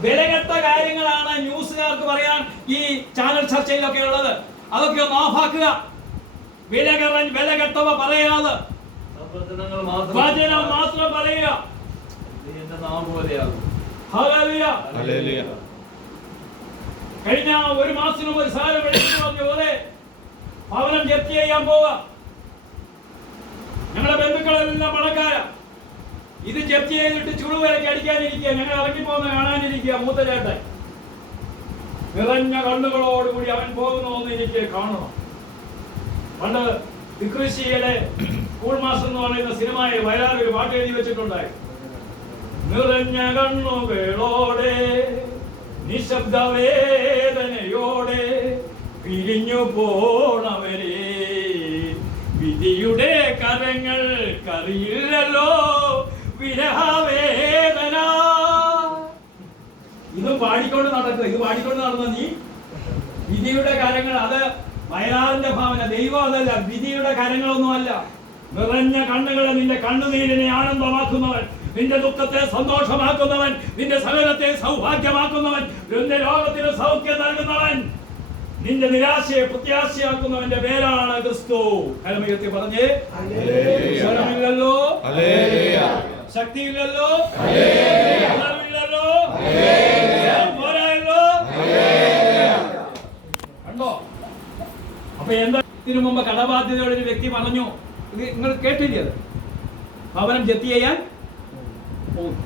വിലകെട്ട കാര്യങ്ങളാണ് ന്യൂസുകാർക്ക് പറയാൻ ഈ ചാനൽ ചർച്ചയിലൊക്കെ ഉള്ളത്. അതൊക്കെ ഒന്ന് ഓഫാക്കുക. വിലകറ വിലകെട്ടവ പറയാതെ. വചനം മാത്രം പറയുക. എന്റെ നാം പോലെയാകും. കഴിഞ്ഞ ഒരു മാസം ഒരു സാരം എടുത്തു പറഞ്ഞ പോലെ ഭവനം ജപ്തി ചെയ്യാൻ പോവാ. ഞങ്ങളുടെ ബന്ധുക്കളെല്ലാം പണക്കാര. ഇത് ജപ്തി ചെയ്തിട്ട് ചുടുവിലക്ക് അടിക്കാനിരിക്കുക ഞങ്ങൾ ഇറങ്ങിപ്പോന്ന് കാണാനിരിക്കുക മൂത്ത ചേട്ടൻ. നിറഞ്ഞ കണ്ണുകളോടുകൂടി അവൻ പോകുന്നു എനിക്ക് കാണണം. പണ്ട് വികൃഷിയുടെ സ്കൂൾ മാസം എന്ന് പറയുന്ന സിനിമയെ വയലാർ ഒരു പാട്ട് എഴുതി വെച്ചിട്ടുണ്ടായി നിറഞ്ഞ കണ്ണുകളോടെ നിശബ്ദ വേദനയോടെ പിരിഞ്ഞു പോണവരെ. വിധിയുടെ കരങ്ങൾ കറിയില്ലല്ലോ വിരഹവേദന. ഇത് പാടിക്കൊണ്ട് നടക്കുക ഇത് പാടിക്കൊണ്ട് നടന്ന നീ? വിധിയുടെ കരങ്ങൾ അത് വയലാറിന്റെ ഭാവന ദൈവം അതല്ല വിധിയുടെ കരങ്ങളൊന്നുമല്ല. നിറഞ്ഞ കണ്ണുകളെ നിന്റെ കണ്ണുനീരിനെ ആനന്ദമാക്കുന്നവൻ. നിന്റെ ദുഃഖത്തെ സന്തോഷമാക്കുന്നവൻ നിന്റെ സകലത്തെ സൗഭാഗ്യമാക്കുന്നവൻ നിന്റെ രോഗത്തിന് സൗഖ്യം നൽകുന്നവൻ. നിന്റെ നിരാശയെ പ്രത്യാശയാക്കുന്നവന്റെ പേരാണ് ക്രിസ്തു. കലമയത്തി പറഞ്ഞേ സ്വരമില്ലല്ലോ. ശക്തിയില്ലല്ലോ. ബലമില്ലല്ലോ പോരായല്ലോ. കണ്ടോ? അപ്പൊ എന്താ? ഇതിനു മുമ്പ് കടബാധ്യതയുള്ള ഒരു വ്യക്തി പറഞ്ഞു. ഇത് നിങ്ങൾ കേട്ടില്ലേ ഭവനം ജപ്തി ചെയ്യാൻ പോകും.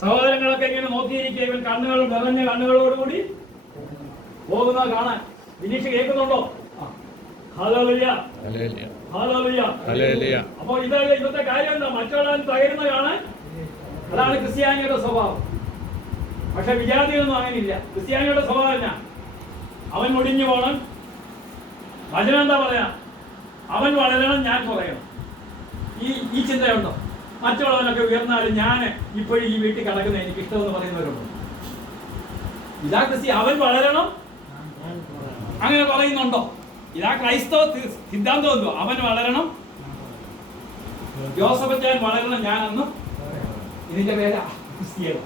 സഹോദരങ്ങളൊക്കെ ഇങ്ങനെ നോക്കിയിരിക്കുക. ഇവൻ കണ്ണുകൾ നിറഞ്ഞ കണ്ണുകളോടുകൂടി പോകുന്ന കാണാൻ. വിനീഷ് കേൾക്കുന്നുണ്ടോ? അപ്പൊ ഇതല്ല ഇന്നത്തെ കാര്യം എന്താ? മറ്റുള്ളവൻ തകരുന്ന കാണാൻ. അതാണ് ക്രിസ്ത്യാനിയുടെ സ്വഭാവം. പക്ഷെ വിജാതിയൊന്നും അങ്ങനെയില്ല. ക്രിസ്ത്യാനിയുടെ സ്വഭാവം എന്നാ? അവൻ മുടിഞ്ഞു പോകണം വചനം എന്താ പറയാ? അവൻ വളരണം ഞാൻ കുറയണം. ഈ ഈ ചിന്തയുണ്ടോ? മറ്റുള്ളവനൊക്കെ ഉയർന്നാലും ഞാൻ ഇപ്പോഴും ഈ വീട്ടിൽ കിടക്കുന്ന എനിക്ക് ഇഷ്ടമെന്ന് പറയുന്നവരുണ്ട്. ഇതാ ക്രിസ്തി അവൻ വളരണം. അങ്ങനെ പറയുന്നുണ്ടോ? ഇതാ ക്രൈസ്തവ സിദ്ധാന്തം എന്തോ? അവൻ വളരണം. ജോസഫ് ഞാൻ വളരണം ഞാനെന്ന്. ഇതിന്റെ പേരാ ക്രിസ്തീയത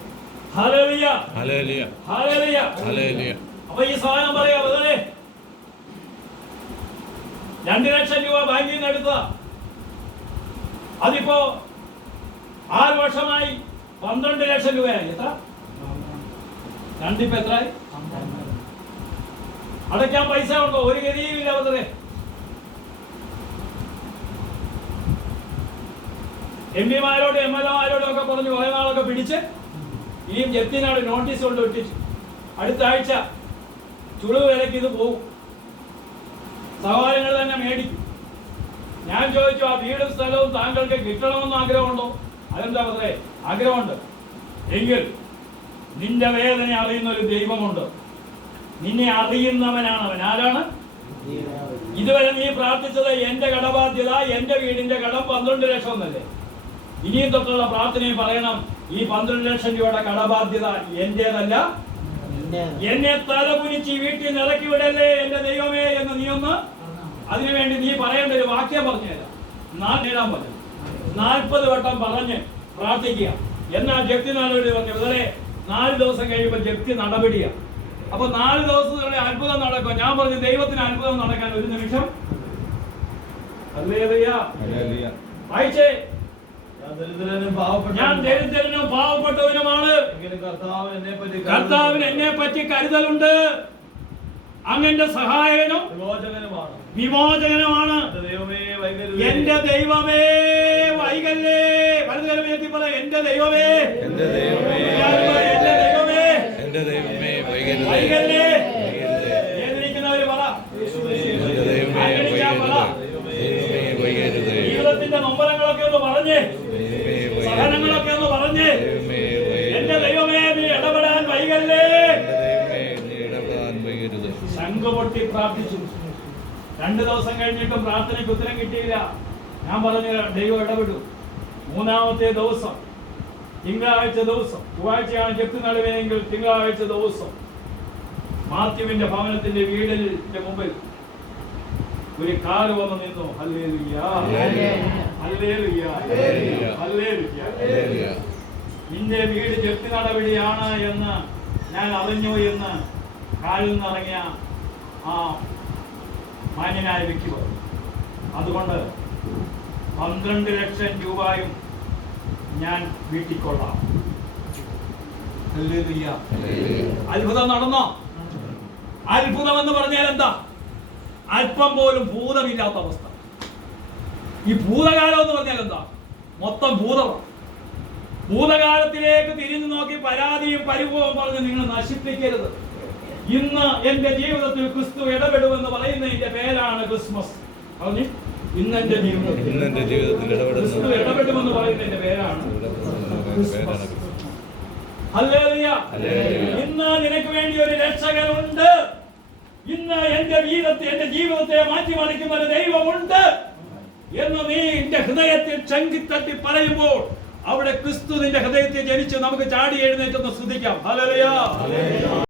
അപ്പൊ ഈ സാധനം പറയാ വെറുതെ രണ്ട് ലക്ഷം രൂപ ബാങ്കിൽ നിന്ന് എടുക്കുക അതിപ്പോ ആറ് വർഷമായി പന്ത്രണ്ട് ലക്ഷം രൂപയായി. എത്ര? രണ്ടിപ്പോ എത്രയായി അടയ്ക്കാൻ പൈസ ഉണ്ടോ? ഒരു ഗതിയും ഇല്ല വെറുതെ എം പിമാരോട് എം എൽ എമാരോടും ഒക്കെ പറഞ്ഞു കുറെ നാളൊക്കെ പിടിച്ച് ഇനിയും ജപ്തിനാട് നോട്ടീസ് കൊണ്ട് ഒട്ടിച്ചു. അടുത്ത ആഴ്ച ചുളിവ് വിലക്ക് ഇത് പോകും സഹോദരങ്ങൾ തന്നെ മേടിക്കും. ഞാൻ ചോദിച്ചു ആ വീടും സ്ഥലവും താങ്കൾക്ക് കിട്ടണമെന്ന് ആഗ്രഹമുണ്ടോ? അതെന്താ പറഞ്ഞേ ആഗ്രഹമുണ്ട്. എങ്കിൽ നിന്റെ വേദന അറിയുന്ന ഒരു ദൈവമുണ്ട്. നിന്നെ അറിയുന്നവനാണ് അവൻ ആരാണ് ഇതുവരെ നീ പ്രാർത്ഥിച്ചത് എന്റെ കടബാധ്യത എന്റെ വീടിന്റെ കടം പന്ത്രണ്ട് ലക്ഷം എന്നല്ലേ? ഇനിയും തൊട്ടുള്ള പ്രാർത്ഥനയും പറയണം ഈ പന്ത്രണ്ട് ലക്ഷം രൂപയുടെ കടബാധ്യത എന്റേതല്ല എന്നെ തലകുനിച്ച് ഈ വീട്ടിൽ നിറക്കി വിടല്ലേ എന്റെ ദൈവമേ എന്ന് നീ ഒന്ന് അതിനുവേണ്ടി നീ പറയേണ്ട ഒരു വാക്യം പറഞ്ഞുതരാം. നാലിടാൻ പറഞ്ഞു നാൽപ്പത് വട്ടം പറഞ്ഞ് പ്രാർത്ഥിക്കുക. എന്നാ ജപ്തി നടപടി പറഞ്ഞു ഇതുവരെ നാല് ദിവസം കഴിയുമ്പോൾ ജപ്തി നടപടിയാണ് അപ്പൊ നാല് ദിവസത്തിനുള്ളിൽ അത്ഭുതം നടക്കും ഞാൻ പറഞ്ഞു ദൈവത്തിന് അത്ഭുതം നടക്കാൻ ഒരു നിമിഷം. ഹല്ലേലൂയ. ഹല്ലേലൂയ. വായിച്ചേ. ഞാൻ ദരിദ്രനും പാവപ്പെട്ടവനുമാണ്. കർത്താവിന് എന്നെ പറ്റി കരുതലുണ്ട്. അങ്ങന്റെ സഹായകനും വിമോചകനുമാണ് വിമോചകനുമാണ്. എന്റെ ദൈവമേ വൈകല്ലേ വലതു ദൈവമേ വൈകല്ലേ. വലുതരം എത്തിപ്പറ എന്റെ ദൈവമേ. എന്റെ ദൈവമേ എല്ലാവരും എന്റെ ദൈവമേ. എന്റെ ദൈവമേ വൈകല്ലേ. രണ്ടു ദിവസം കഴിഞ്ഞിട്ടും പ്രാർത്ഥനയ്ക്ക് ഉത്തരം കിട്ടിയില്ല. ഞാൻ പറഞ്ഞ ദൈവം ഇടപെടും. മൂന്നാമത്തെ ദിവസം തിങ്കളാഴ്ച ദിവസം ചൊവ്വാഴ്ചയാണ് ജപ്തി നടുവേനെങ്കിൽ തിങ്കളാഴ്ച ദിവസം മാത്യുവിന്റെ ഭവനത്തിന്റെ വീടിന്റെ മുമ്പിൽ ഒരു കാൽ വന്ന് നിന്നു. നിന്റെ വീട് ജപ്തി നടപടിയാണ് എന്ന് ഞാൻ അറിഞ്ഞു എന്ന് കാലിൽ നിന്നിറങ്ങിയ ആ മാന്യനായ വ്യക്തി പറഞ്ഞു അതുകൊണ്ട് പന്ത്രണ്ട് ലക്ഷം രൂപയും ഞാൻ വീട്ടിക്കൊള്ളാം. അത്ഭുതം നടന്നോ? അത്ഭുതം എന്ന് പറഞ്ഞാൽ എന്താ? അല്പം പോലും ഭൂതമില്ലാത്ത അവസ്ഥ. ഈ ഭൂതകാലം എന്ന് പറഞ്ഞാൽ എന്താ? മൊത്തം ഭൂതമാണ് ഭൂതകാലത്തിലേക്ക് തിരിഞ്ഞു നോക്കി പരാതിയും പരിഭവവും പറഞ്ഞ് നിങ്ങൾ നശിപ്പിക്കരുത്. ഇന്ന് എന്റെ ജീവിതത്തിൽ ക്രിസ്തു ഇടപെടുമെന്ന് പറയുന്നതിന്റെ പേരാണ് ക്രിസ്മസ്. പറഞ്ഞു? ഇന്ന് എന്റെ ജീവിതത്തിൽ ക്രിസ്തു ഇടപെടുമെന്ന് പറയുന്നതിന്റെ പേരാണ്. ഇന്ന് നിനക്ക് വേണ്ടി ഒരു രക്ഷകനുണ്ട്. ഇന്ന് എന്റെ ജീവിതത്തെ എന്റെ ജീവിതത്തെ മാറ്റിമറിക്കുന്ന ഒരു ദൈവമുണ്ട് എന്ന് നീ എന്റെ ഹൃദയത്തിൽ ചങ്കിത്തട്ടി പറയുമ്പോൾ അവിടെ ക്രിസ്തു നിന്റെ ഹൃദയത്തെ ജനിച്ച് നമുക്ക് ചാടി എഴുന്നേറ്റൊന്ന് ശ്രദ്ധിക്കാം. ഹല്ലേലൂയ.